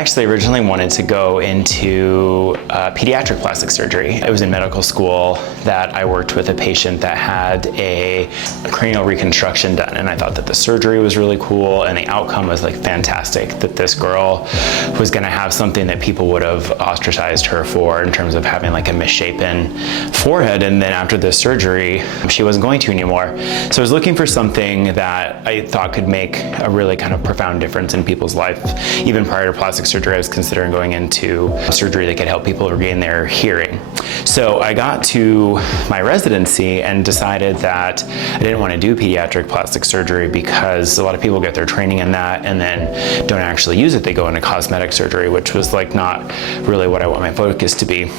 actually originally wanted to go into pediatric plastic surgery. It was in medical school that I worked with a patient that had a cranial reconstruction done, and I thought that the surgery was really cool and the outcome was like fantastic, that this girl was going to have something that people would have ostracized her for in terms of having like a misshapen forehead, and then after the surgery she wasn't going to anymore. So I was looking for something that I thought could make a really kind of profound difference in people's life. Even prior to plastic surgery, I was considering going into surgery that could help people regain their hearing. So I got to my residency and decided that I didn't want to do pediatric plastic surgery because a lot of people get their training in that and then don't actually use it. They go into cosmetic surgery, which was like not really what I want my focus to be.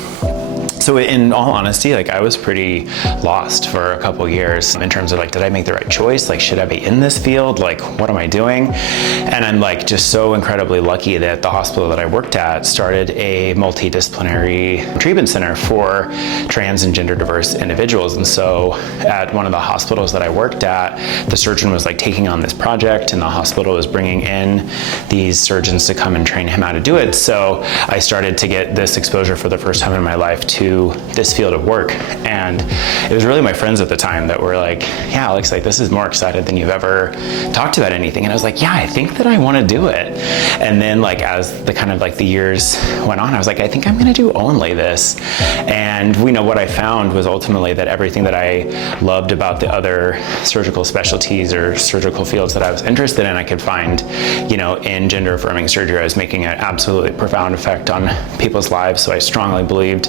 So in all honesty, like I was pretty lost for a couple years in terms of like, did I make the right choice? Like, should I be in this field? Like, what am I doing? And I'm like just so incredibly lucky that the hospital that I worked at started a multidisciplinary treatment center for trans and gender diverse individuals. And so at one of the hospitals that I worked at, the surgeon was like taking on this project and the hospital was bringing in these surgeons to come and train him how to do it. So I started to get this exposure for the first time in my life to this field of work. And it was really my friends at the time that were like, yeah, Alex, like this is more excited than you've ever talked about anything. And I was like, yeah, I think that I want to do it. And then like as the kind of like the years went on, I was like, I think I'm going to do only this. And we know what I found was ultimately that everything that I loved about the other surgical specialties or surgical fields that I was interested in, I could find, you know, in gender affirming surgery. I was making an absolutely profound effect on people's lives. So I strongly believed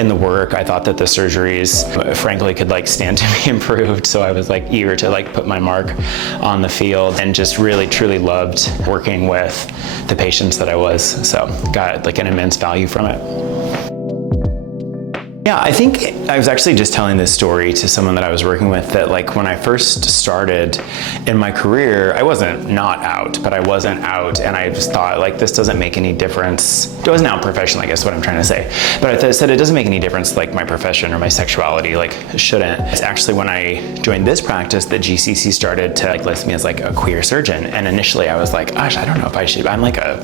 in the work. I thought that the surgeries, frankly, could like stand to be improved. So I was like eager to like put my mark on the field and just really truly loved working with the patients that I was. So got like an immense value from it. Yeah, I think I was actually just telling this story to someone that I was working with that like when I first started in my career, I wasn't not out, but I wasn't out and I just thought like this doesn't make any difference. I wasn't out professionally, I guess what I'm trying to say. But I said it doesn't make any difference like my profession or my sexuality, like it shouldn't. It's actually when I joined this practice that GCC started to like list me as like a queer surgeon. And initially I was like, gosh, I don't know if I should, I'm like a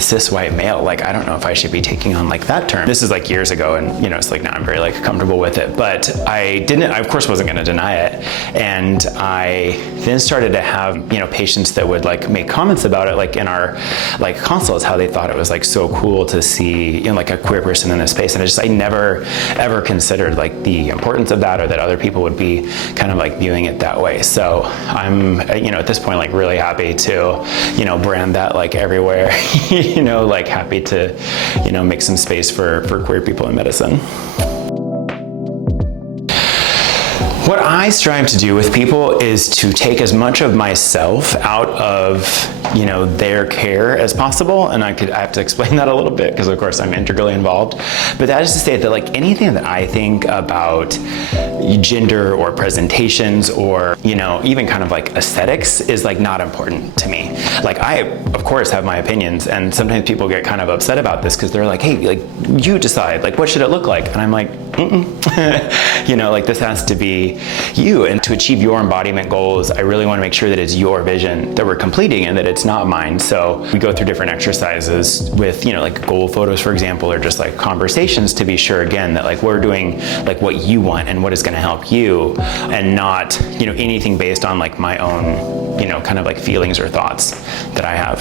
cis white male, like I don't know if I should be taking on like that term. This is like years ago and you know, it's like now I'm very like comfortable with it, but I of course wasn't going to deny it. And I then started to have, you know, patients that would like make comments about it, like in our like consults, how they thought it was like so cool to see, you know, like a queer person in this space. And I never ever considered like the importance of that or that other people would be kind of like viewing it that way. So I'm, you know, at this point, like really happy to, you know, brand that like everywhere, you know, like happy to, you know, make some space for queer people in medicine. What I strive to do with people is to take as much of myself out of, you know, their care as possible. And I have to explain that a little bit because of course I'm integrally involved. But that is to say that like anything that I think about gender or presentations or, you know, even kind of like aesthetics is like not important to me. Like I, of course, have my opinions and sometimes people get kind of upset about this because they're like, hey, like you decide, like what should it look like? And I'm like, you know, like this has to be you. And to achieve your embodiment goals, I really want to make sure that it's your vision that we're completing and that it's not mine. So we go through different exercises with, you know, like goal photos, for example, or just like conversations to be sure again that like we're doing like what you want and what is going to help you and not, you know, anything based on like my own, you know, kind of like feelings or thoughts that I have.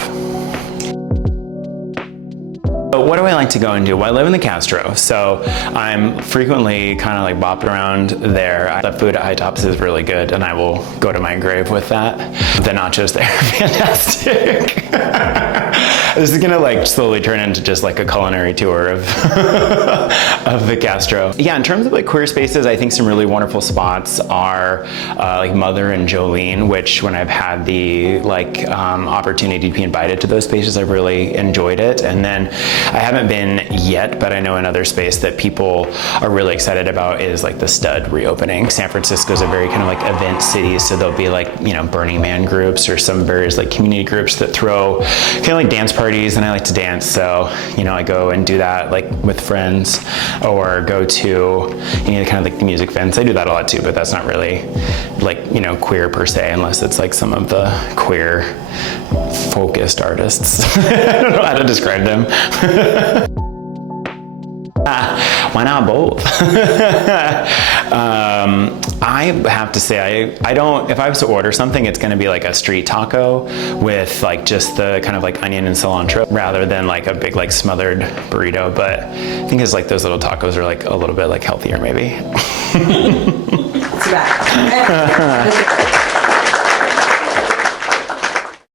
What do I like to go and do? Well, I live in the Castro, so I'm frequently kind of like bopped around there. The food at High Tops is really good, and I will go to my grave with that. The nachos there are fantastic. This is gonna like slowly turn into just like a culinary tour of of the Castro. Yeah, in terms of like queer spaces, I think some really wonderful spots are like Mother and Jolene, which when I've had the like opportunity to be invited to those spaces, I've really enjoyed it. And then I haven't been yet, but I know another space that people are really excited about is like the Stud reopening. San Francisco is a very kind of like event city, so there'll be like, you know, Burning Man groups or some various like community groups that throw kind of like dance parties and I like to dance, so I go and do that like with friends, or go to any of the kind of like the music events. I do that a lot too, but that's not really like queer per se, unless it's like some of the queer focused artists. I don't know how to describe them. Why not both? I have to say, I don't, if I was to order something, it's gonna be like a street taco with like just the kind of like onion and cilantro, rather than like a big like smothered burrito. But I think it's like those little tacos are like a little bit like healthier maybe. It's bad.